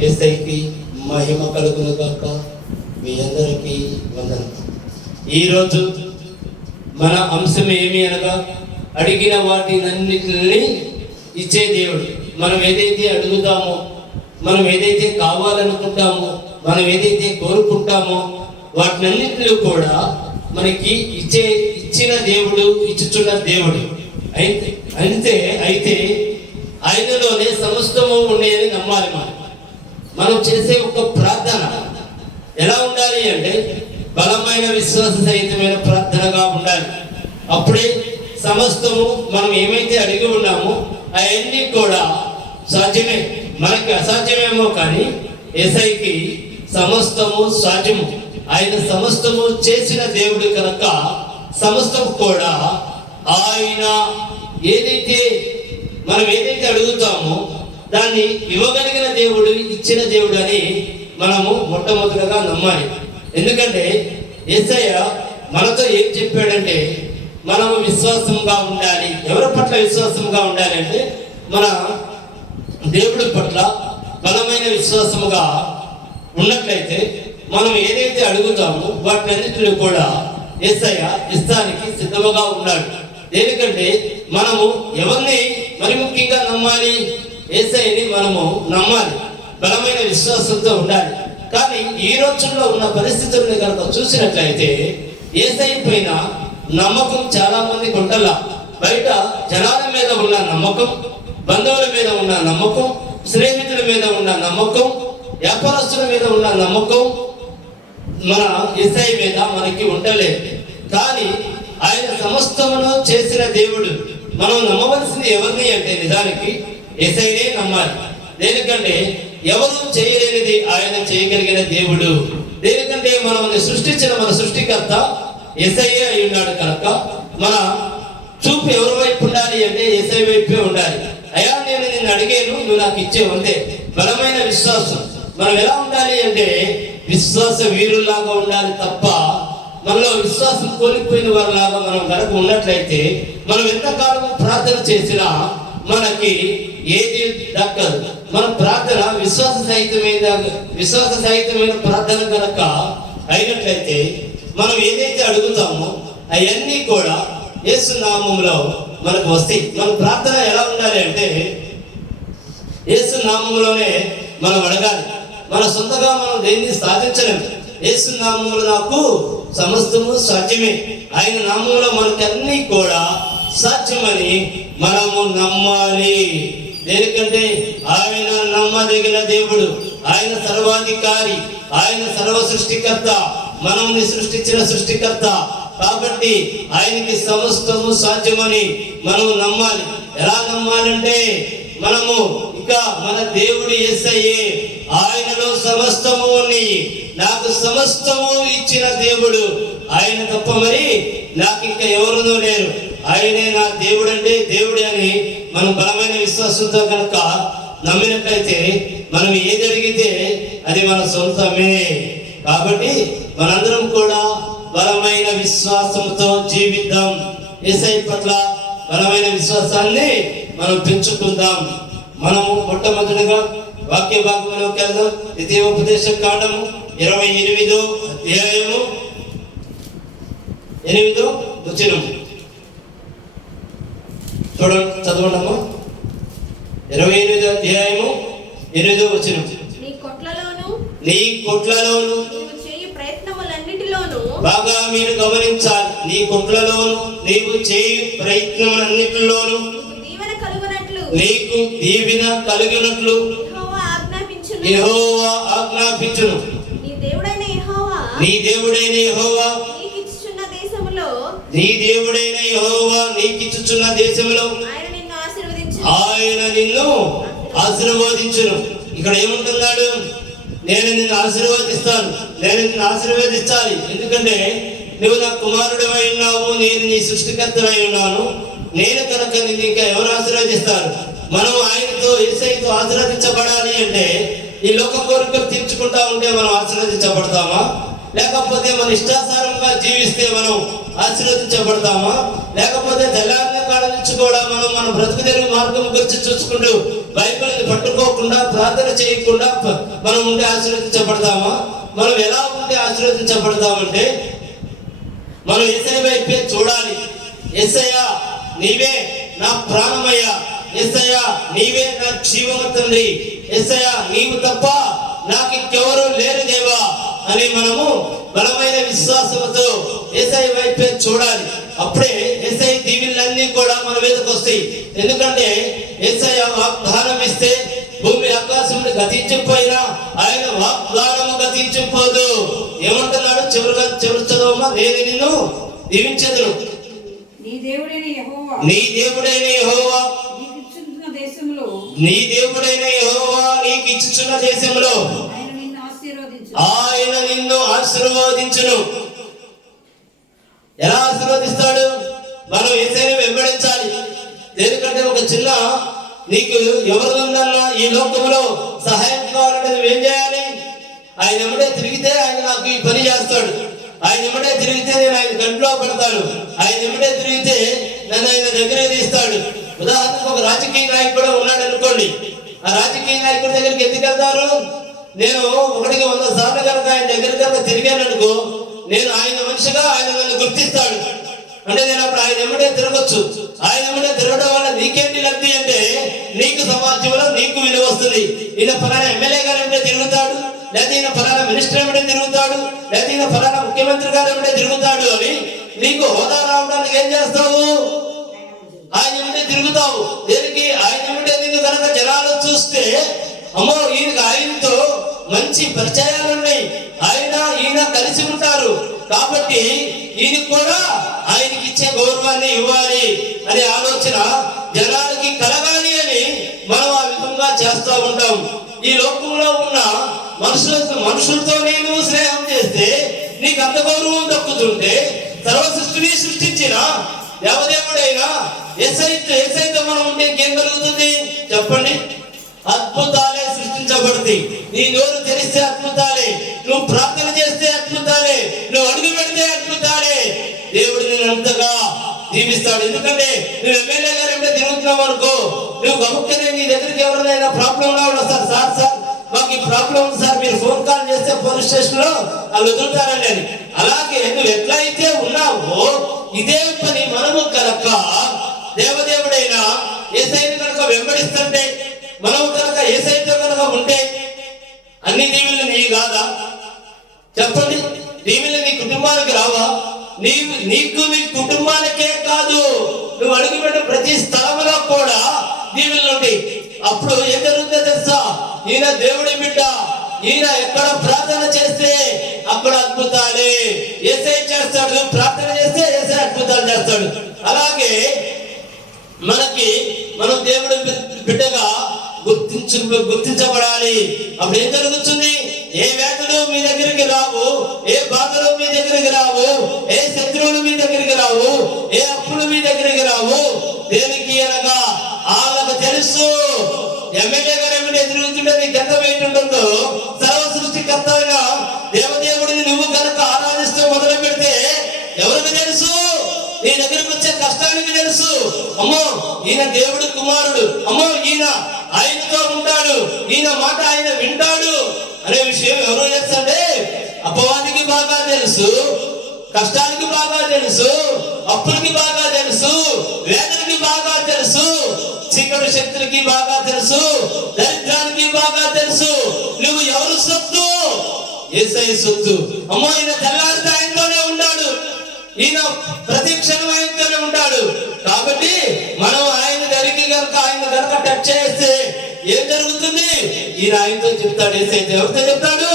యేసయ్యకి మహిమ కలుగును గాక. మీ అందరికీ వందనం. ఈరోజు మన అంశం ఏమి అనగా, అడిగిన వాటినన్నిటిని ఇచ్చే దేవుడు. మనం ఏదైతే అడుగుతామో, మనం ఏదైతే కావాలనుకుంటామో, మనం ఏదైతే కోరుకుంటామో వాటినన్నిటిలో కూడా మనకి ఇచ్చిన దేవుడు, ఇచ్చుచున్న దేవుడు. అయితే ఆయనలోనే సమస్తము ఉండేది నమ్మాలి. మనం చేసే ఒక ప్రార్థన ఎలా ఉండాలి అంటే, బలమైన విశ్వాస సహితమైన ప్రార్థనగా ఉండాలి. అప్పుడే సమస్తము మనం ఏమైతే అడిగి ఉన్నామో అవన్నీ కూడా సాధ్యమే. మనకి అసాధ్యమేమో కానీ యేసయ్యకి సమస్తము సాధ్యము. ఆయన సమస్తము చేసిన దేవుడు కనుక సమస్తము కూడా ఆయన మనం ఏదైతే అడుగుతామో దాన్ని ఇవ్వగలిగిన దేవుడు, ఇచ్చిన దేవుడు అని మనము మొట్టమొదటిగా నమ్మాలి. ఎందుకంటే యేసయ్య మనతో ఏం చెప్పాడంటే, మనము విశ్వాసంగా ఉండాలి. ఎవరి పట్ల విశ్వాసంగా ఉండాలి అంటే, మన దేవుడి పట్ల బలమైన విశ్వాసముగా ఉన్నట్లయితే మనం ఏదైతే అడుగుతామో వాటినన్నిటిని కూడా యేసయ్య ఇస్తానికి సిద్ధముగా ఉన్నాడు. ఎందుకంటే మనము ఎవరిని మరి ముఖ్యంగా నమ్మాలి? యేసయ్యని మనము నమ్మాలి, బలమైన విశ్వాసంతో ఉండాలి. కానీ ఈ రోజుల్లో ఉన్న పరిస్థితులను కనుక చూసినట్లయితే యేసయ్య పైన నమ్మకం చాలా మందికి ఉండాల. బయట జనాల మీద ఉన్న నమ్మకం, బంధువుల మీద ఉన్న నమ్మకం, స్నేహితుల మీద ఉన్న నమ్మకం, వ్యాపారస్తుల మీద ఉన్న నమ్మకం మన యేసయ్య మీద మనకి ఉండలేదు. కానీ ఆయన సమస్తమును చేసిన దేవుడు. మనం నమ్మవలసింది ఎవరిని అంటే నిజానికి యేసయ్యనే నమ్మాలి. దేనికంటే ఎవరు చేయలేనిది ఆయన చేయగలిగిన దేవుడు. దేనికంటే మనం సృష్టించిన మన సృష్టికర్త యేసయ్య అయి ఉన్నాడు కనుక మన చూపు ఎవరి వైపు ఉండాలి అంటే యేసయ్య వైపే ఉండాలి. అయ్యా, నేను నిన్ను అడిగాను, నువ్వు నాకు ఇచ్చేవు, అంతే. బలమైన విశ్వాసం. మనం ఎలా ఉండాలి అంటే విశ్వాస వీరుల్లాగా ఉండాలి తప్ప మనలో విశ్వాసం కోల్పోయిన వారిలాగా మనం గనక ఉన్నట్లయితే మనం ఎంతకాలం ప్రార్థన చేసినా మనకి ఏది దక్కదు. మన ప్రార్థన విశ్వాస సహితమైన ప్రార్థన కనుక అయినట్లయితే మనం ఏదైతే అడుగుతామో అవన్నీ కూడా యేసు నామములో మనకు వస్తాయి. మన ప్రార్థన ఎలా ఉండాలి అంటే యేసు నామములోనే మనం అడగాలి. మన సొంతగా మనం దేన్ని సాధించలేము. యేసు నామములో నాకు సమస్తము సాధ్యమే. ఆయన నామములో మనకి అన్ని కూడా సాధ్యమని మనము నమ్మాలి. దేనికంటే ఆయన నమ్మదగిన దేవుడు, ఆయన సర్వాధికారి, ఆయన సర్వ సృష్టికర్త, మనల్ని సృష్టించిన సృష్టికర్త. కాబట్టి ఆయనకి సమస్తము సాధ్యమని మనం నమ్మాలి. ఎలా నమ్మాలంటే మనము మన దేవుడు యేసయ్యే, ఆయనలో సమస్తము ఉన్నాయి. నాకు సమస్తము ఇచ్చిన దేవుడు ఆయన తప్ప మరి నాకు ఇంకా ఎవరునూ లేరు. ఆయనే నా దేవుడు అంటే దేవుడే అని మనం బలమైన విశ్వాసంతో కనుక నమ్మినట్లయితే మనం ఏది అడిగితే అది మన సొంతమే. కాబట్టి మనందరం కూడా బలమైన విశ్వాసంతో జీవిద్దాం. యేసయ్య పట్ల బలమైన విశ్వాసాన్ని మనం పెంచుకుందాం. మనము మొట్టమొదటిగా వాక్య భాగంలోకి వెళ్దాం. ద్వితీయోపదేశ కాండము 28వ అధ్యాయము 8వ వచనం చూడండి, చదవండమ్మా. 28వ అధ్యాయము 8వ వచనం. నీ కొట్లలోను బాగా మీరు గమనించాలి. నీ కొట్లలోను నీవు చేయు ప్రయత్నములన్నిటిలోను నీకు దీవెన కలిగినట్లు యెహోవా ఆజ్ఞాపించును. నీ దేవుడైన యెహోవా నీకిచ్చుచున్న దేశంలో ఆయన నిన్ను ఆశీర్వదించును. ఇక్కడ ఏమంటున్నాడు? నేను నిన్ను ఆశీర్వదిస్తాను, నేను నిన్ను ఆశీర్వదించాలి. ఎందుకంటే నువ్వు నా కుమారుడు అయి ఉన్నావు, నేను నీ సృష్టికర్తనై ఉన్నాను. నేను కనుక నిన్ను ఇంకా ఎవరు ఆశీర్వదిస్తారు? మనం ఆయనతో యేసయ్యతో ఆశీర్వదించబడాలి అంటే ఈ లోక కోరికలు తీర్చుకుంటా ఉంటే మనం ఆశీర్వదించబడతామా? లేకపోతే మన ఇష్టాసారంగా జీవిస్తే మనం ఆశీర్వదించబడతామా? లేకపోతే తెల్లారిన కాడ నుంచి కూడా మనం మన బ్రతుకు తెరుగు మార్గం గురించి చూసుకుంటూ బైబిల్ని పట్టుకోకుండా ప్రార్థన చేయకుండా మనం ఉంటే ఆశీర్వదించబడతామా? మనం ఎలా ఉంటే ఆశీర్వదించబడతామంటే మనం యేసయ్య వైపే చూడాలి. యేసయ్య నీవే నా ప్రాణమయ్యా, యేసయ్య నీవే నా జీవము తండ్రి, యేసయ్య నీవు తప్ప నాకు ఇంకెవరు లేరు దేవా అని మనము బలమైన విశ్వాసంతో యేసయ్య వైపే చూడాలి. అప్పుడే యేసయ్య దీవెనలన్నీ కూడా మన మీదకి వస్తాయి. ఎందుకంటే యేసయ్య వాగ్దానం ఇస్తే భూమి ఆకాశములు గతించిపోయినా ఆయన వాగ్దానము గతించిపోదు. ఏమంటున్నాడు? చివరి చదవమ్మా. నేను నిన్ను దీవించెదను, నీ దేవుడైన యెహోవా నీ దేవుడైన యెహోవా నీకు ఇచ్చుచున్న దేశంలో ఆయన నిన్ను ఆశీర్వదించును. ఎలా ఆశీర్వదిస్తాడు? మనం యేసయ్యను వెంబడించాలి. ఎందుకంటే ఒక చిన్న నీకు ఎవరిదన్నా ఈ లోకంలో సహాయం కావాలంటే నువ్వేం చేయాలి? ఆయన ఎమ్మడే తిరిగితే ఆయన నాకు ఈ పని చేస్తాడు, ఆయన ఎమ్మడే తిరిగితే నేను ఆయన గంటలో పెడతాను, ఆయన ఎమ్మడే తిరిగితే నన్ను ఆయన దగ్గరే తీస్తాడు. ఉదాహరణకు ఒక రాజకీయ నాయకుడు ఉన్నాడు అనుకోండి, ఆ రాజకీయ నాయకుడి దగ్గరికి ఎందుకు వెళ్తారు? నేను 100 సార్లు కనుక ఆయన దగ్గర కనుక తిరిగాను అనుకో, నేను ఆయన మనిషిగా ఆయన నన్ను గుర్తిస్తాడు. అంటే నేను అప్పుడు ఆయన ఎమ్మడే తిరగొచ్చు. ఆయన ఎమ్మడే తిరగడం వల్ల నీకేంటి లబ్ధి అంటే నీకు సమాజంలో నీకు విలువ వస్తుంది. ఈయన ఫలానా ఎమ్మెల్యే గారు ఎమ్మడే తిరుగుతాడు, లేదా ఈయన ఫలానా మినిస్టర్ ఎమ్మడే తిరుగుతాడు, లేదా ఈయన ఫలానా ముఖ్యమంత్రి గారు ఎమ్మడే తిరుగుతాడు అని నీకు హోదా రావడానికి ఏం చేస్తావు? ఆయన ఎమ్మడే తిరుగుతావు. దేనికి? ఆయన ఎమ్మడే నీకు కనుక జనాలు చూస్తే అమ్మో ఈయనకి ఆయనతో మంచి పరిచయాలు ఉన్నాయి, ఈయన కలిసి ఉంటారు కాబట్టి ఈయనకి కూడా ఆయనకి ఇచ్చే గౌరవాన్ని ఇవ్వాలి అనే ఆలోచన జనాలకి కలగాలి అని మనం ఆ విధంగా చేస్తూ ఉంటాం. ఈ లోకంలో ఉన్న మనుషులతో నేను స్నేహం చేస్తే నీకు అంత గౌరవం దక్కుతుంటే సర్వ సృష్టిని సృష్టించిన దేవదేవుడైనా యేసయ్యతో మనం ఉంటే ఇంకేం కలుగుతుంది చెప్పండి? అద్భుతాలే సృష్టించబడతాయి. నీ నోరు తెరిస్తే అద్భుతాలే, నువ్వు ప్రార్థన చేస్తే అద్భుతాలే, నువ్వు అడుగు పెడితే అద్భుతాలే. దేవుడు నేను అంతగా దీవిస్తాడు. ఎందుకంటే నువ్వు ఎమ్మెల్యే గారు ఎప్పుడే తిరుగుతున్నావు అనుకో, నువ్వు గముక్కనే నీ దగ్గరికి ఎవరైనా ప్రాబ్లం ఉన్నావు, సార్ మాకు ఈ ప్రాబ్లం ఉంది సార్, మీరు ఫోన్ కాల్ చేస్తే పోలీస్ స్టేషన్ లో వాళ్ళు వదులుతారండి అని. అలాగే నువ్వు ఎట్లయితే ఉన్నావో ఇదే పని మనము కనుక దేవదేవుడైనా యేసయ్యను కనుక వెంబడిస్తుంటే, మనము కనుక యేసయ్యతో కనుక ఉంటే అన్ని దీవెనలు నీవి కాదా చెప్పండి? దీవెనలు నీ కుటుంబానికి రావా? నీకు నీ కుటుంబానికే కాదు, నువ్వు అడుగుపెట్టిన ప్రతి స్థలంలో కూడా దీవెనలు ఉంటాయి. అప్పుడు ఏం జరుగుతుందో తెలుసా? ఈయన దేవుడి బిడ్డ, ఈయన ఎక్కడ ప్రార్థన చేస్తే అక్కడ అద్భుతాలే యేసయ్య చేస్తాడు. ప్రార్థన చేస్తే యేసయ్య అద్భుతాలు చేస్తాడు. అలాగే మనం దేవుడి బిడ్డగా గుర్తించబడాలి. అప్పుడు ఏం జరుగుతుంది? ఏ వ్యాధులు మీ దగ్గరికి రావు, ఏ బాధలు మీ దగ్గరికి రావు, ఏ శత్రువులు మీ దగ్గరికి రావు, ఏ అప్పులు మీ దగ్గరికి రావు. దేనికి అనగా వాళ్ళకు తెలుసు ఎమ్మెల్యే గారు ఎమ్మెల్యే తిరుగుతుంటే నీకు ఎంత వెయిట్ ఉంటుందో, సర్వ సృష్టికర్త దేవదేవుడిని నువ్వు కనుక ఆరాధిస్తూ మొదలు పెడితే ఎవరికి తెలుసు? నీ దగ్గరికి వచ్చే కష్టానికి తెలుసు. అమ్మో ఈయన దేవుడి కుమారుడు, అమ్మో ఈయన ఆయనతో ఉంటాడు, ఈయన మాట ఆయన వింటాడు అనే విషయం ఎవరు తెలుసంటే అపవాదికి బాగా తెలుసు, కష్టానికి బాగా తెలుసు, అప్పులకి బాగా తెలుసు, వేదనకి బాగా తెలుసు, చీకటి శక్తులకి బాగా తెలుసు, దరిద్రానికి బాగా తెలుసు. నువ్వు ఎవరు సొత్తు? యేసయ్య సొత్తు. అమ్మో ఈయన తెల్లారితే ఆయనతోనే ఉన్నాడు, ఈయన ప్రతి క్షణం ఆయనతోనే ఉంటాడు. కాబట్టి మనం ఆయన కనుక టచ్ చేస్తే ఏం జరుగుతుంది? ఈయన ఆయనతో చెప్తాడు. యేసయ్య ఎవరితో చెప్తాడు?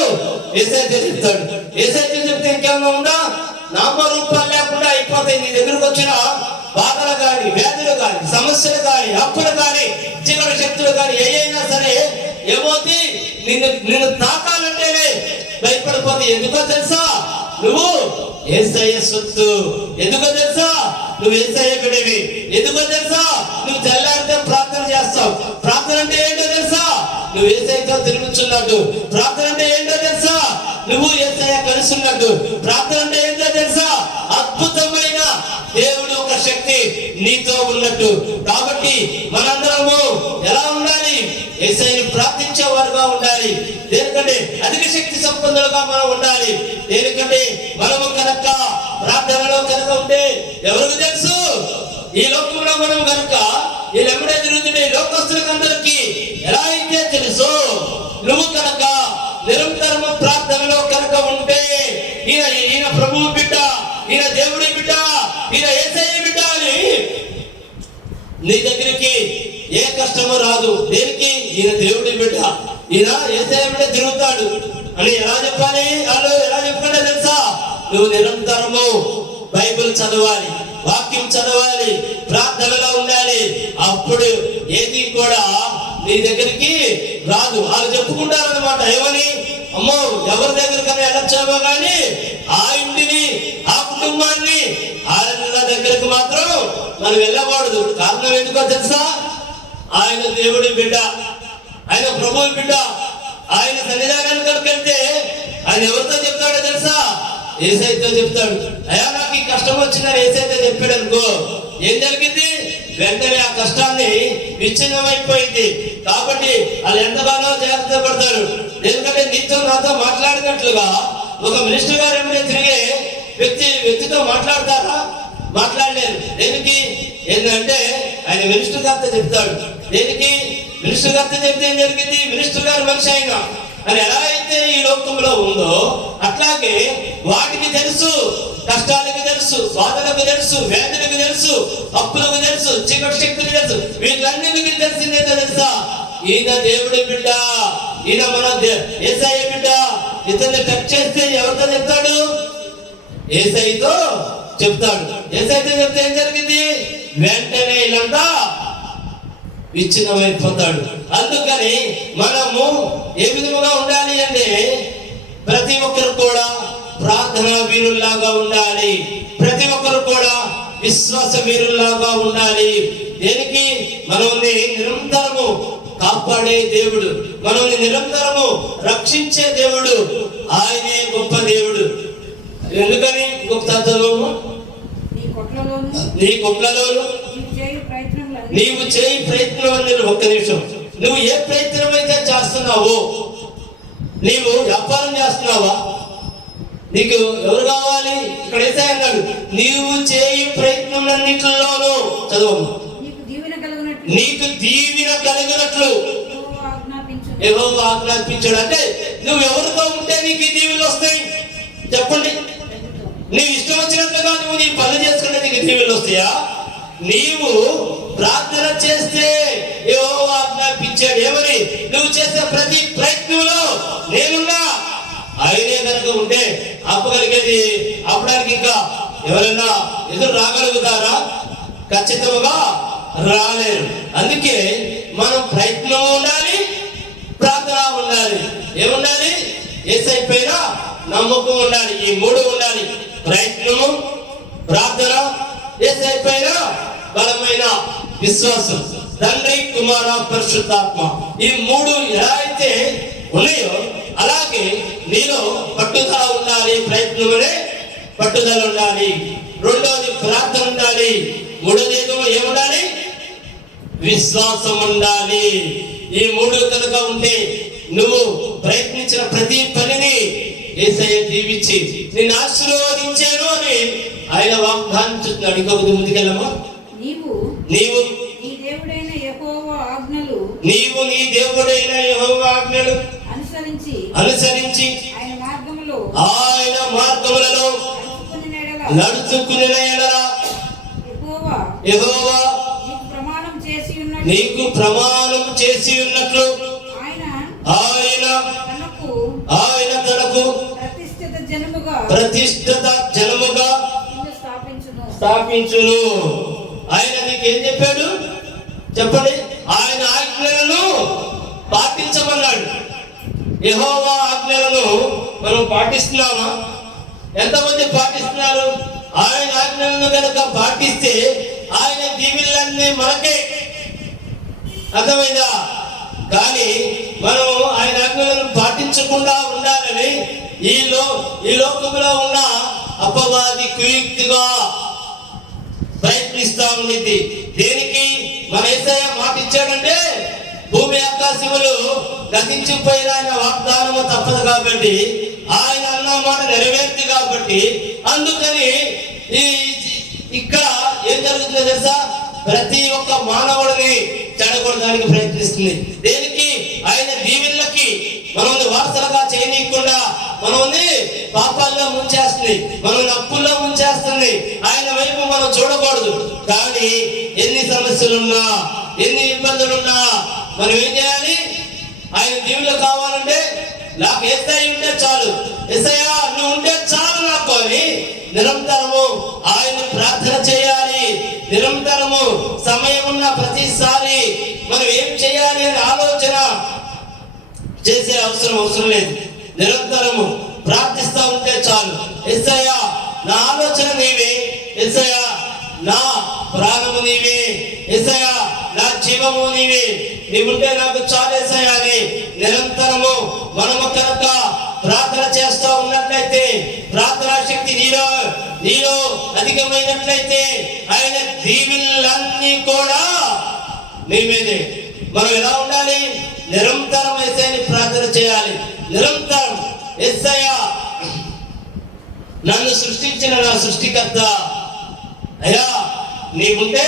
యేసయ్యతో చెప్తాడు. యేసయ్యతో చెప్తే ఇంకేమన్నా ఉందా? నామరూపాలు లేకుండా అయిపోతాయి. నీ దగ్గరకు వచ్చిన బాధలు కానీ, వ్యాధులు కానీ, సమస్యలు కానీ, అప్పులు కానీ, చీకటి శక్తులు కానీ ఏమైనా సరే ఏమవుతుంది? నిన్ను తాకాలంటేనే భయపడిపోతే. ఎందుకో తెలుసా? నువ్వు యేసయ్య సొత్తు. ఎందుకో తెలుసా? నువ్వు యేసయ్య బిడ్డవి. ఎందుకో తెలుసా? నువ్వు తెల్లారితే ప్రార్థన చేస్తావు. ప్రార్థన అంటే ఏంటో తెలుసా? నువ్వు యేసయ్యతో తిరుగుతున్నట్టు. ప్రార్థన అంటే ఏంటో తెలుసా? నువ్వు యేసయ్య కలిసి ఉన్నట్టు. ప్రార్థన అంటే ఏంటో తెలుసా? అద్భుతమైన దేవుడు ఒక శక్తి నీతో ఉన్నట్టు. కాబట్టి మనందరము ఎలా ఉండాలి? నిరంతరముగా ఉండాలి. దేనికంటే అధిక శక్తి సంపన్నులుగా మనం ఉండాలి. దేనికంటే మనము కనుక ప్రార్థనలో కనుక ఉంటే ఎవరికి తెలుసు, ఈ లోకంలో మనం కనుక వీళ్ళెంబడే తిరుగుతుంటే లోకస్తులకు అందరికీ ఎలా అయితే తెలుసు, నువ్వు కనుక నిరంతరము ప్రార్థనలో కనుక ఉంటే ఈయన ప్రభువు బిడ్డ, ఈయన దేవుడి బిడ్డ, ఈయన యేసయ్య బిడ్డ అని నీ దగ్గరికి ఏ కష్టము రాదు. దేనికి? ఈయన దేవుడి బిడ్డ, ఈయన యేసయ్య బిడ్డ తిరుగుతాడు అని ఎలా చెప్పాలి? వాళ్ళు ఎలా చెప్పుకుంటే తెలుసా? నువ్వు నిరంతరము బైబిల్ చదవాలి, వాక్యం చదవాలి, ప్రార్థనలో ఉండాలి. అప్పుడు ఏది కూడా నీ దగ్గరికి రాదు. వాళ్ళు చెప్పుకుంటారన్నమాట. ఏమని? అమ్మో, ఎవరి దగ్గరికైనా వెళ్ళొచ్చామో కానీ ఆ ఇంటిని, ఆ కుటుంబాన్ని, వాళ్ళ దగ్గరకు మాత్రం మనం వెళ్ళకూడదు. కారణం ఎందుకో తెలుసా? ఆయన దేవుడి బిడ్డ, ఆయన ప్రభువు బిడ్డ. ఆయన సన్నిధానానికి కనుక వెళ్తే ఆయన ఎవరితో చెప్తాడో తెలుసా? యేసయ్యతో చెప్తాడు. అయ్యా నాకు ఈ కష్టం వచ్చిందని యేసయ్యతో చెప్పాడు అనుకో, ఏం జరిగింది? వెంటనే ఆ కష్టాన్ని విచ్ఛిన్నమైపోయింది. కాబట్టి వాళ్ళు ఎంతగానో జాగ్రత్త పడతారు. ఎందుకంటే నీతో నాతో మాట్లాడినట్లుగా ఒక మినిస్టర్ గారు ఏమైనా తిరిగే వ్యక్తితో మాట్లాడతారా? మాట్లాడలేరు. దేనికి? ఏంటంటే ఆయన మినిస్టర్ గారితో చెప్తాడు. దేనికి? మినిస్టర్ గారితో చెప్తే ఏం జరిగింది? మినిస్టర్ గారు మనిషి అయినా అని ఎలా అయితే ఈ లోకంలో ఉందో అట్లాగే వాటికి తెలుసు, కష్టాలకు తెలుసు, బాధలకు తెలుసు, వేదనకు తెలుసు, అప్పులకు తెలుసు, చీకటి శక్తులకు తెలుసు. వీళ్ళన్నిటికీ తెలిసిందేదో తెలుసా? ఈయన దేవుడి బిడ్డ, ఈయన మన యేసయ్య బిడ్డ. ఇతన్ని టచ్ చేస్తే ఎవరితో చెప్తాడు? యేసయ్యతో చెప్తాడు. యేసయ్యతో చెప్తే ఏం జరిగింది? వెంటనే ఇలాంతా విచ్ఛిన్నమైపోతాడు. అందుకని మనము ఏ విధముగా ఉండాలి అంటే ప్రతి ఒక్కరు కూడా ప్రార్థనా వీరుల్లాగా ఉండాలి. ప్రతి ఒక్కరు కూడా విశ్వాస వీరుల్లాగా ఉండాలి. దేనికి? మనల్ని నిరంతరము కాపాడే దేవుడు, మనల్ని నిరంతరము రక్షించే దేవుడు, ఆయనే గొప్ప దేవుడు. ఎందుకని గొప్ప చదువు? నీ కొట్లలోను నీవు చేయి ప్రయత్నం అని. ఒక్క నిమిషం. నువ్వు ఏ ప్రయత్నం అయితే చేస్తున్నావో, నీవు వ్యాపారం చేస్తున్నావా? నీకు ఎవరు కావాలి? ఇక్కడ అయితే అన్నాడు, నీవు చేయి ప్రయత్నములన్నిటిలోనూ చదువు నీకు దీవెన కలిగినట్లు యెహోవా ఆజ్ఞాపించాడు. అంటే నువ్వు ఎవరితో ఉంటే నీకు ఈ దీవెనలు వస్తాయి? చెప్పండి. నీవు ఇష్టం వచ్చినట్లుగా నువ్వు నీ పనులు చేసుకుంటే నీకు దీవెనలు వస్తాయా? నీవు ప్రార్థన చేస్తే యెహోవా ఆజ్ఞాపించాడు. ఏమని? నువ్వు చేసే ప్రతి ప్రయత్నంలో నేనున్నా. ఆయనే కనుక ఉంటే ఆపగలిగేది ఆపడానికి ఇంకా ఎవరైనా ఎదురు రాగలుగుతారా? ఖచ్చితంగా రాలేరు. అందుకే మనం ప్రయత్నం ఉండాలి, ప్రార్థన ఉండాలి. ఏముండాలి? యేసయ్య పైన నమ్మకం ఉండాలి. ఈ మూడు ఉండాలి. ప్రయత్నము, ప్రార్థన, యేసయ్య పైన బలమైన విశ్వాసం. తండ్రి, కుమార, పరిశుద్ధాత్మ, ఈ మూడు ఎలా అయితే ఉన్నాయో అలాగే నీలో పట్టుదల ఉండాలి. ప్రయత్నమునే పట్టుదల ఉండాలి. రెండోది ప్రార్థన ఉండాలి. మూడోది ఏముండాలి? విశ్వాసం ఉండాలి. ఈ మూడు కనుక ఉంటే నువ్వు ప్రయత్నించిన ప్రతి పనిని యేసయ్య దీవించి నిన్ను ఆశీర్వదించాను అని ఆయన వాగ్దానం చేస్తున్నాడు. ఇంకొక ముందుకెళ్ళమా? నీవు నీ దేవుడైన యెహోవా ఆజ్ఞలు అనుసరించి ఆయన మార్గములలో నడుచుకునే యెహోవా నీకు ప్రమాణం చేసి ఉన్నట్లు ఆయన తనకు ప్రతిష్ఠిత జనముగా స్థాపించును. ఆయన నీకు ఏం చెప్పాడు? చెప్పండి. ఆయన ఆజ్ఞలను పాటించమన్నాడు. యెహోవా ఆజ్ఞలను మనం పాటిస్తున్నామా? ఎంతమంది పాటిస్తున్నారు? ఆయన ఆజ్ఞలను కనుక పాటిస్తే ఆయన దీవెనలన్నీ మనకే. అర్థమైందా? కానీ మనం ఆయన ఆజ్ఞలను పాటించకుండా ఉండాలని ఈ లోకంలో ఉన్న అపవాది కుయుక్తిగా ప్రయత్నిస్తా ఉంది. దేనికి? మన యేసయ్య మాట ఇచ్చాడంటే భూమి ఆకాశములు గతించిపోయిన ఆయన వాగ్దానము తప్పదు కాబట్టి, ఆయన అన్న మాట నెరవేర్తి కాబట్టి, అందుకని ఈ ఇక్కడ ఏం జరుగుతుందో తెలుసా? ప్రతి ఒక్క మానవుడిని చెడగొట్టడానికి ప్రయత్నిస్తుంది. దేనికి? ఆయన దీవెనలకి మనల్ని వారసులుగా చేయనీయకుండా మనల్ని పాపాల్లో ముంచేస్తుంది, మనల్ని అప్పుల్లో ముంచేస్తుంది. ఆయన వైపు మనం చూడకూడదు. కానీ ఎన్ని సమస్యలున్నా, ఎన్ని ఇబ్బందులున్నా మనం ఏం చేయాలి? ఆయన దీవులు కావాలంటే నాకు యేసయ్య ఉంటే చాలు, యేసయ్య నువ్వు ఉంటే చాలు నాకు అని నిరంతరము ఆయన ప్రార్థన చేయాలి. నిరంతరము సమయం ఉన్న ప్రతిసారి మనం ఏం చేయాలి అని ఆలోచన చేసే అవసరం లేదు. నిరంతరము ప్రార్థిస్తూ ఉంటే చాలు. యేసయ్య నా ఆలోచన నీవే, యేసయ్య నా ప్రాణము నీవే, యేసయ్య నా జీవము నీవే, నీవుంటే నాకు చాలు యేసయ్య అని నిరంతరము మనము కనుక ప్రార్థన చేస్తూ ఉన్నట్లయితే, ప్రార్థనా శక్తి నీలో అధికమైనట్లయితే ఆయన దీవెనలన్నీ కూడా నీ మీదే. మనం ఎలా ఉండాలి? నిరంతరం యేసయ్యని ప్రార్థన చేయాలి. నిరంతరం యేసయ్య నన్ను సృష్టించిన నా సృష్టికర్త, అయ్యా నీవుంటే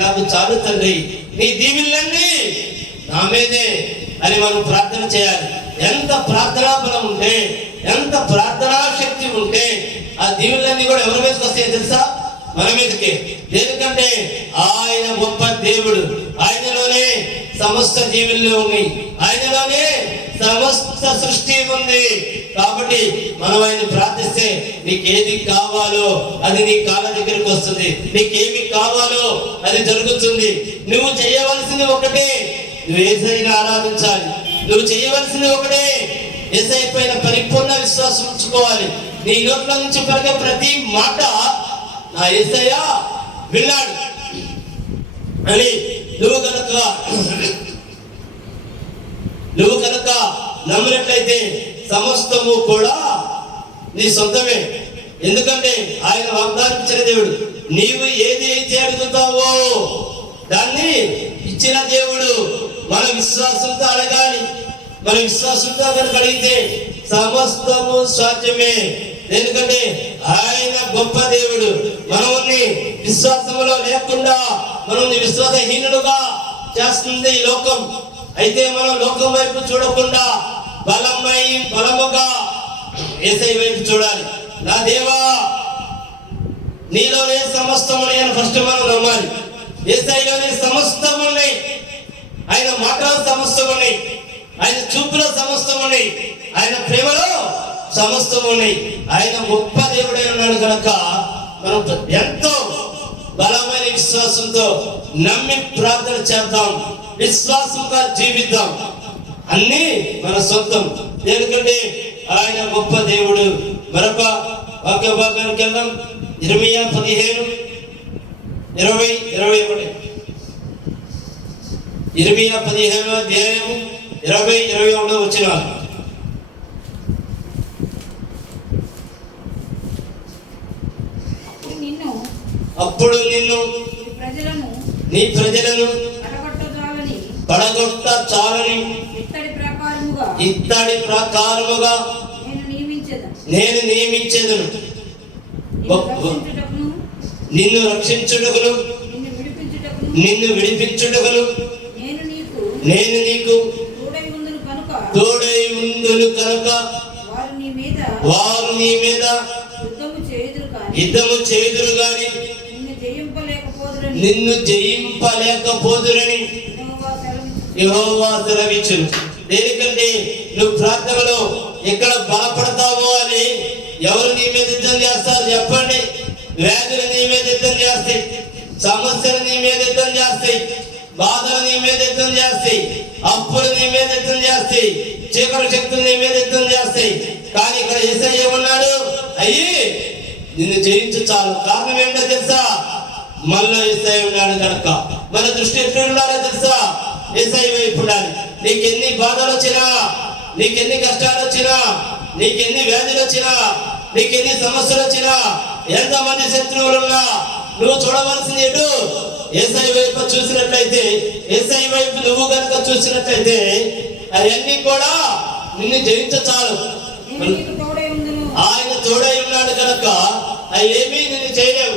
నాకు చాలు తండ్రి, నీ దీవెనలన్నీ నా మీదే అని మనం ప్రార్థన చేయాలి. ఎంత ప్రార్థనా బలం ఉంటే, ఎంత ప్రార్థనా శక్తి ఉంటే ఆ దీవెనలన్నీ కూడా ఎవరి మీదకి వస్తాయో తెలుసా? మన మీదకే. ఎందుకంటే ఆయన గొప్ప దేవుడు, ఆయనలోనే సమస్త దీవెనలు ఉన్నాయి, ఆయనలోనే సమస్త సృష్టి ఉంది. కాబట్టి మనం ఆయన ప్రార్థిస్తే నీకేది కావాలో అది నీ కాళ్ళ దగ్గరికి వస్తుంది, నీకేమి కావాలో అది జరుగుతుంది. నువ్వు చేయవలసింది ఒకటే, నువ్వు యేసయ్యని ఆరాధించాలి. నువ్వు చేయవలసింది ఒకటే, యేసయ్య పైన పరిపూర్ణ విశ్వాసం ఉంచుకోవాలి. నీ నోట్ల నుంచి పలికే ప్రతి మాట నా యేసయ్య విన్నాడు అని నువ్వు కనుక నమ్మినట్లయితే సమస్తము కూడా నీ సొంతమే. ఎందుకంటే ఆయన వాగ్దానం ఇచ్చిన దేవుడు. నీవు ఏది అయితే అడుగుతావో దాన్ని ఇచ్చిన దేవుడు. మన విశ్వాసంతో అడగాలి. మన విశ్వాసంతో కనుక అడిగితే సమస్తము సాధ్యమే. ఎందుకంటే ఆయన గొప్ప దేవుడు. మనల్ని విశ్వాసంలో లేకుండా మనల్ని విశ్వాసహీనుడుగా చేస్తుంది ఈ లోకం. అయితే మనం లోకం వైపు చూడకుండా బలముగా యేసయ్య వైపు చూడాలి. నా దేవా నీలోనే సమస్తమున్నాయి అని ఫస్ట్ మనం నమ్మాలి. యేసయ్యలోనే సమస్తమున్నాయి, ఆయన మాటలో సమస్తమున్నాయి, ఆయన చూపులో సమస్తమున్నాయి, ఆయన ప్రేమలో సమస్తమున్నాయి. ఆయన గొప్ప దేవుడై ఉన్నాడు కనుక మనం ఎంతో బలమైన విశ్వాసంతో నమ్మి ప్రార్థన చేద్దాం, విశ్వాసంగా జీవిద్దాం. అన్ని మన సొంతం. ఎందుకంటే ఆయన గొప్ప దేవుడు. మరొక వాక్య భాగానికి వెళ్దాం. ఇర్మియా 15:20-21. ఇర్మియా 15:20-21 వచనాలు. అప్పుడు నిన్ను నీ ప్రజలను పడగొట్ట చాలని ఇత్తడి ప్రకారముగా నేను నియమించేదను. నిన్ను రక్షించుటకును నిన్ను విడిపించుటకును నేను నీకు తోడై ఉందును కనుక వారు నీ మీద యుద్ధము చేయుదురు గాని నిన్ను జయింపలేకపోదురని యెహోవా సెలవిచ్చును. దేనికంటే నువ్వు ప్రార్థనలో ఎక్కడ బలపడతావో అని ఎవరు నీ మీద యుద్ధం చేస్తారు చెప్పండి? వ్యాధులు నీ మీద యుద్ధం చేస్తాయి, సమస్యలు నీ మీద యుద్ధం చేస్తాయి, బాధలు నీ మీద యుద్ధం చేస్తాయి, అప్పులు నీ మీద యుద్ధం చేస్తాయి, చీకటి శక్తులు నీ మీద యుద్ధం చేస్తాయి. కానీ ఇక్కడ యేసయ్య ఏమన్నాడు? అయ్యి నిన్ను జయించు చాలు. కారణం ఏంటో తెలుసా? మనలో యేసయ్య ఉన్నాడు కనుక మన దృష్టి ఎక్కడ ఉండాలో తెలుసా? యేసయ్య వైపు ఉండాలి. నీకెన్ని బాధలు వచ్చినా, నీకెన్ని కష్టాలు వచ్చినా, నీకెన్ని వ్యాధులు వచ్చినా, నీకెన్ని సమస్యలు వచ్చినా, ఎంతమంది శత్రువులున్నా నువ్వు చూడవలసింది ఎటు? యేసయ్య వైపు చూసినట్లయితే యేసయ్య వైపు నువ్వు కనుక చూసినట్లయితే అవన్నీ కూడా నిన్ను జయించ చాలు. ఆయన తోడై ఉన్నాడు కనుక అవి ఏమీ నిన్ను చేయలేవు.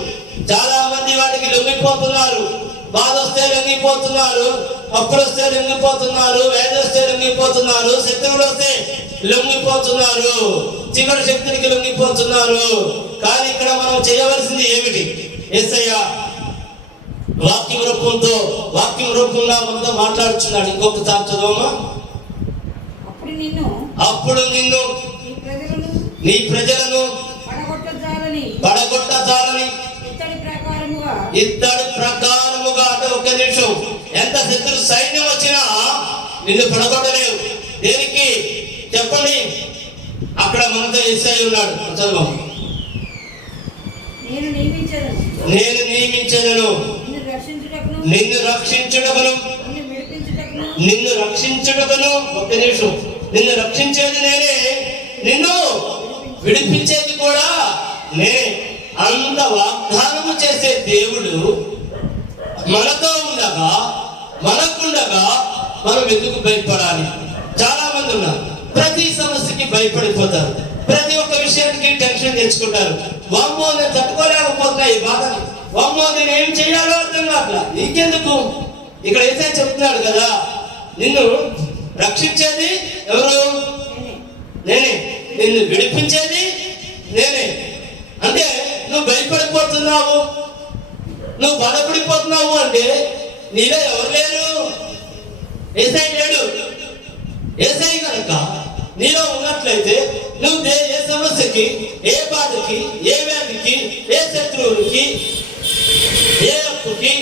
చాలా మంది వాటికి లొంగిపోతున్నారు. బాధ వస్తే లొంగిపోతున్నారు, అప్పులు వస్తే లొంగిపోతున్నారు, వ్యాధి వస్తే లొంగిపోతున్నారు, శత్రువులు వస్తే లొంగిపోతున్నారు, చీకటి శక్తునికి లొంగిపోతున్నారు. కానీ ఇక్కడ మనం చేయవలసింది ఏమిటి? యేసయ్య వాక్యం రూపంగా మనతో మాట్లాడుతున్నాడు. ఇంకొకసారి చదవమా. అప్పుడు నిన్ను నీ ప్రజలను పడగొట్టజాలని ఇత్తడి ప్రకారముగా. అంటే ఒక్క నిమిషం, ఎంత శత్రు సైన్యం వచ్చినా నిన్ను పడగొట్టలేవు. దేనికి చెప్పండి? అక్కడ మనతో యేసయ్య ఉన్నాడు. చదవం. నేను నియమించదను నిన్ను రక్షించుటకును. ఒక్క నిమిషం, నిన్ను రక్షించేది నేనే, నిన్ను విడిపించేది కూడా నేనే. అంత వాగ్దానము చేసే దేవుడు మనతో ఉండగా, మనకుండగా మనం ఎందుకు భయపడాలి? చాలా మంది ఉన్నారు, ప్రతి సమస్యకి భయపడిపోతారు, ప్రతి ఒక్క విషయానికి టెన్షన్ తెచ్చుకుంటారు. వామ్మో నేను తట్టుకోలేకపోతున్నా ఈ బాధని, వామ్మో నేను ఏం చేయాలో అర్థం కావట్లా. నీకెందుకు? ఇక్కడ యేసయ్య చెప్తున్నాడు కదా, నిన్ను రక్షించేది ఎవరు? నేనే. నిన్ను విడిపించేది నేనే. అంటే నువ్వు భయపడిపోతున్నావు, నువ్వు బాధపడిపోతున్నావు అంటే నీలో ఎవరు లేరు? యేసయ్య లేడు. యేసయ్య కనుక నీలో ఉన్నట్లయితే నువ్వు ఏ సమస్యకి, ఏ బాధకి, ఏ వ్యాధికి, ఏ శత్రువులకి, ఏ అప్పుకి,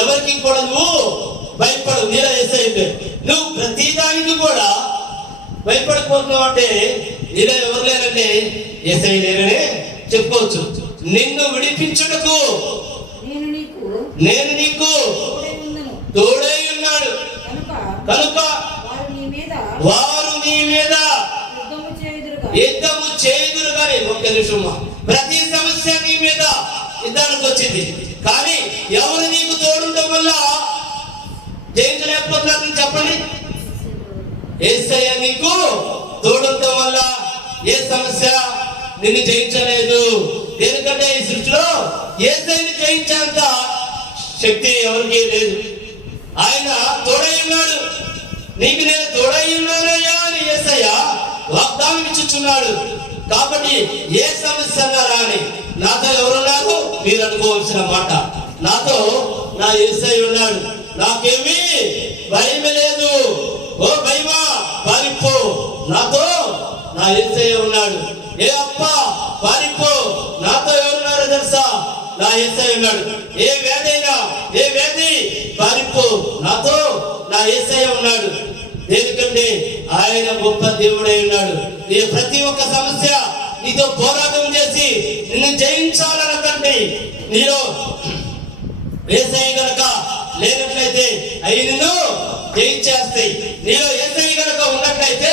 ఎవరికి కూడా నువ్వు భయపడవు. నీలో యేసయ్య. నువ్వు ప్రతిదానికి కూడా భయపడిపోతున్నావు అంటే నీలో ఎవరు లేరంటే యేసయ్య లేరనే చెప్పుకోవచ్చు. నిన్ను విడిపించుటకు నేను నీకు తోడై ఉన్నాడు కనుక వారు నీ మీద యుద్ధము చేయుదురు. కానీ ఒక్క నిమిషం, ప్రతి సమస్య నీ మీద యుద్ధానికి వచ్చింది, కానీ ఎవరు నీకు తోడుండడం వల్ల జయించలేకపోతున్నారు చెప్పండి? యేసయ్య నీకు తోడుండడం వల్ల ఏ సమస్య నిన్ను జయించలేదు. ఎందుకంటే ఈ సృష్టిలో యేసయ్యని జయించేంత శక్తి ఎవరికి లేదు. ఆయన తోడై ఉన్నాడు. నీకు నేను తోడై ఉన్నానయ్యా అని యేసయ్య వాగ్దానం ఇచ్చుచున్నాడు. కాబట్టి ఏ సమస్య రాని నాతో ఎవరున్నారు? మీరు అనుకోవాల్సిన మాట, నాతో నా యేసయ్య ఉన్నాడు, నాకేమీ భయం లేదు. ఓ భయమా పారిపో, నాతో నా యేసయ్య ఉన్నాడు. ఏ అప్ప పారిపో, నాతో ఎవరున్నారో తెలుసా? నా యేసయ్య ఉన్నాడు. ఏ వ్యాధి పారిపో, నాతో నా యేసయ్య ఉన్నాడు. ఎందుకంటే ఆయన గొప్ప దేవుడై ఉన్నాడు. నీ ప్రతి ఒక్క సమస్య నీతో పోరాటం చేసి నిన్ను జయించాలనుకంటే నీలో యేసయ్య గనక లేనట్లయితే అవి నిన్ను జయించేస్తాయి. నీలో యేసయ్య గనక ఉన్నట్లయితే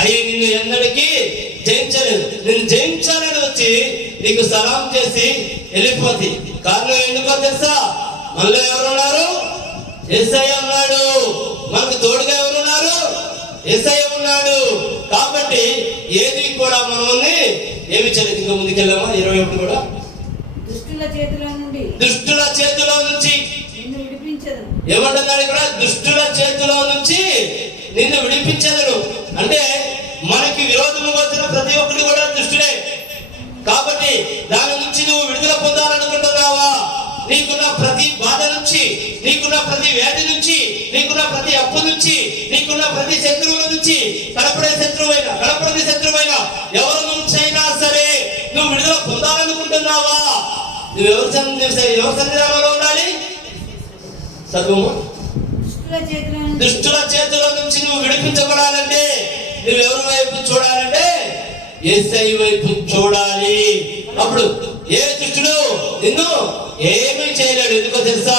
అవి నిన్ను ఎన్నటికీ జయించలేదు. నిన్ను జయించాలని వచ్చి నీకు సలాం చేసి వెళ్ళిపోతుంది. కారణం ఎందుకో తెలుసా? మనలో ఎవరున్నారు? యేసయ్య ఉన్నాడు. మనకు తోడుగా ఎవరున్నారు? యేసయ్య ఉన్నాడు. కాబట్టి ఏది కూడా మనల్ని ఏమి చేయలేదు. ఇంకా ముందుకెళ్ళామా? 21 కూడా దుష్టుల చేతిలో నుంచి ఏమంటున్నాడు ఇక్కడ? దుష్టుల చేతిలో నుంచి నిన్ను విడిపించదను. అంటే మనకి విరోధము వచ్చిన ప్రతి ఒక్కటి కూడా దుష్టుడే. కాబట్టి దాని నుంచి నువ్వు విడుదల పొందాలనుకుంటున్నావా? నీకున్న ప్రతి బాధ నుంచి, నీకున్న ప్రతి వ్యాధి నుంచి, నీకున్న ప్రతి అప్పు నుంచి, నీకున్న ప్రతి శత్రువుల నుంచి, కనపడే శత్రువైనా కనపడని శత్రువైనా ఎవరి నుంచి అయినా సరే నువ్వు విడుదల పొందాలనుకుంటున్నావా? నువ్వు ఎవరి సన్నిధానంలో ఉండాలి? చదువు. దుష్టుల చేతిలో నుంచి నువ్వు విడిపించబడాలంటే నువ్వు ఎవరి వైపు చూడాలంటే యేసయ్య వైపు చూడాలి. అప్పుడు ఏ దుష్టుడు నిన్ను ఏమీ చేయలేడు. ఎందుకో తెలుసా?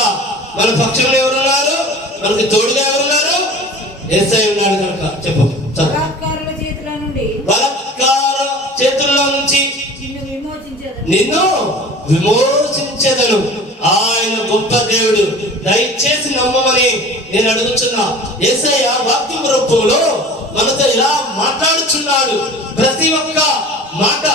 మన పక్షంలో ఎవరున్నారు? మనకి తోడుగా ఎవరున్నారు? యేసయ్య ఉన్నాడు కనుక. చెప్పు. బలాత్కార చేతుల్లో నుంచి నిన్ను విమోచించెదను. ఆయన గొప్ప దేవుడు. దయచేసి నమ్మమని నేను అడుగుతున్నా. యేసయ్య వాక్యం రూపంలో మనతో ఇలా మాట్లాడుచున్నాడు. ప్రతి ఒక్క మాట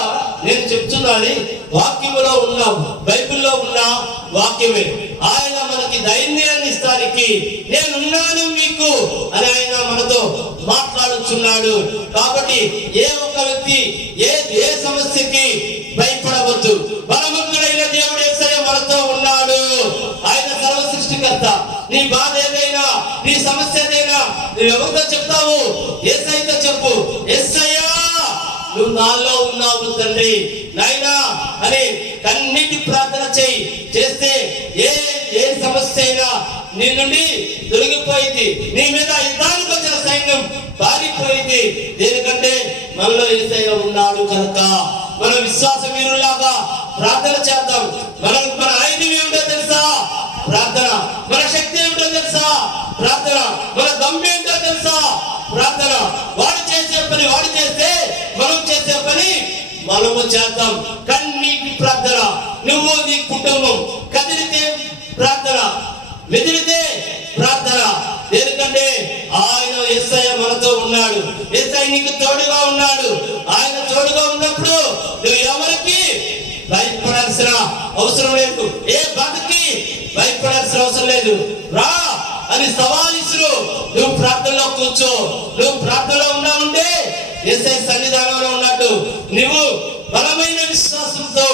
నేను చెప్తున్నాను వాక్యములో ఉన్న, బైబిల్లో ఉన్న వాక్యమే. ఆయన మనకి ధైర్యాన్ని ఇస్తానికి నేనున్నాను మీకు అని ఆయన మనతో మాట్లాడుచున్నాడు. కాబట్టి ఏ ఒక్క వ్యక్తి ఏ సమస్యకి భయపడవద్దు. బలవంతుడైన దేవుడు యేసయ్య మనతో ఉన్నాడు. ఆయన సర్వ సృష్టికర్త. నీ బాధ ఏదైనా, నీ సమస్య ఏదైనా నువ్వు ఎవరితో చెప్తావు? యేసయ్యతో చెప్పు. యేసయ్యా నువ్వు నాలో ఉన్నావు తండ్రి నాయనా అని కన్నీటి ప్రార్థన చేస్తే ఏ సమస్య అయినా నీ నుండి తొలగిపోయింది. నీ మీద యుద్ధానికి వచ్చిన సైన్యం పారిపోయింది. దేనికంటే మనలో యేసయ్య ఉన్నాడు కనుక మన విశ్వాస వీరులాగా ప్రార్థన చేద్దాం. మన ఆయుధం ఏమిటో తెలుసా? ప్రార్థన. మన శక్తి ఏమిటో తెలుసా? ప్రార్థన. మన దమ్ము ఏంటో తెలుసా? ప్రార్థన. వాడు చేసే పని వాడు చేస్తే మనం చేసే పని మనము చేద్దాం. కన్నీటి ప్రార్థన. నువ్వు నీ కుటుంబం కదిలితే ప్రార్థన, మెదిలితే ప్రార్థన. ఎందుకంటే ఆయన యేసయ్య మనతో ఉన్నాడు. యేసయ్య నీకు తోడుగా ఉన్నాడు. ఆయన తోడుగా ఉన్నప్పుడు నువ్వు ఎవరికి భయపడాల్సిన అవసరం లేదు. ఏ బాధకి భయపడాల్సిన అవసరం లేదు. రా అని సవాలిస్తురు. నువ్వు ప్రార్థనలో కూర్చో. నువ్వు ప్రార్థనలో ఉన్నావుంటే యేసయ్య సన్నిధానంలో ఉన్నట్టు. నువ్వు బలమైన విశ్వాసంతో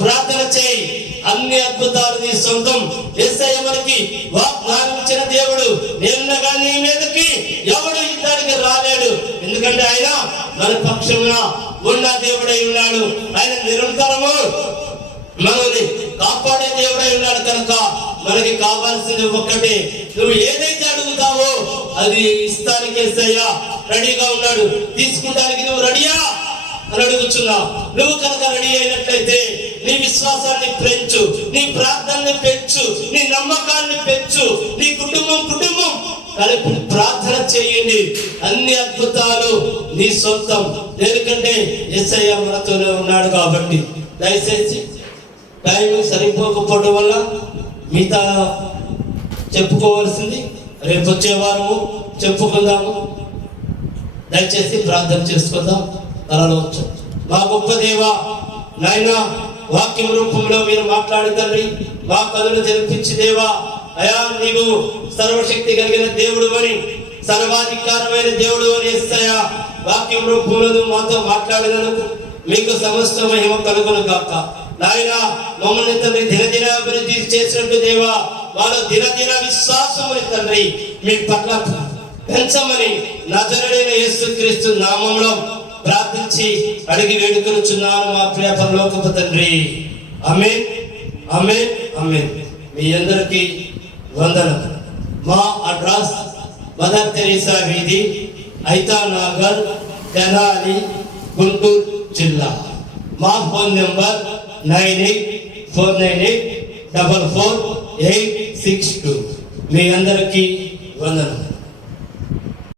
ప్రార్థన చేయి. అన్ని అద్భుతాలు నీ సొంతం. యేసయ్య మనకి వాగ్దానం ఇచ్చిన దేవుడు. నేనుగా నీ మీదకి ఎవడు యుద్ధానికి రాలేడు. ఎందుకంటే ఆయన మన పక్షంగా ఉన్న దేవుడై ఉన్నాడు. ఆయన నిరంతరము మనల్ని కాపాడే దేవుడై ఉన్నాడు కనుక మనకి కావాల్సింది ఒక్కటే. నువ్వు ఏదైతే అడుగుతావో అది ఇస్తానికి యేసయ్య రెడీగా ఉన్నాడు. తీసుకుంటానికి నువ్వు రెడీయా అని అడుగుతున్నావు. నువ్వు కనుక రెడీ అయినట్లయితే నీ విశ్వాసాన్ని పెంచు, నీ ప్రార్థనని పెంచు, నీ నమ్మకాన్ని పెంచు. నీ కుటుంబం కలిపి ప్రార్థన చేయండి. అన్ని అద్భుతాలు నీ సొంతం. ఎందుకంటే యేసయ్య మనతోనే ఉన్నాడు కాబట్టి. దయచేసి టైం సరిపోకపోవడం వల్ల మిగతా చెప్పుకోవాల్సింది రేపు వచ్చే వారము చెప్పుకుందాము. దయచేసి ప్రార్థన చేసుకుందాం. తలలో మా గొప్ప దేవ నాయనా, వాక్యం రూపంలో మీరు మాట్లాడి తండ్రి మా కథను తెలిపించి దేవా, అయా నీవు సర్వశక్తి కలిగిన దేవుడు అని, సర్వాధికారమైన దేవుడు అని యేసయ్య వాక్యం రూపంలో మాతో మాట్లాడినందుకు మీకు సమస్త మహిమ కలుగును గాక. నాయనా, మమ్మల్ని తండ్రి దినదిన అభివృద్ధి చేసినట్టు దేవా, వాళ్ళ దినదిన విశ్వాసముని తండ్రి మీ పట్ల పెంచమని నజరేయుడైన యేసుక్రీస్తు నామములో ప్రార్థించి అడిగి వేడుకొనుచున్నాను మా ప్రియ పరలోకపు తండ్రి. ఆమేన్, ఆమేన్, ఆమేన్. మీ అందరికీ వందనం. మా అడ్రస్ మదర్ తెరీసా వీధి, ఐతానగర్, తెనాలి, గుంటూరు జిల్లా. మా ఫోన్ నెంబర్ 9849844862. మీ అందరికీ వందనం.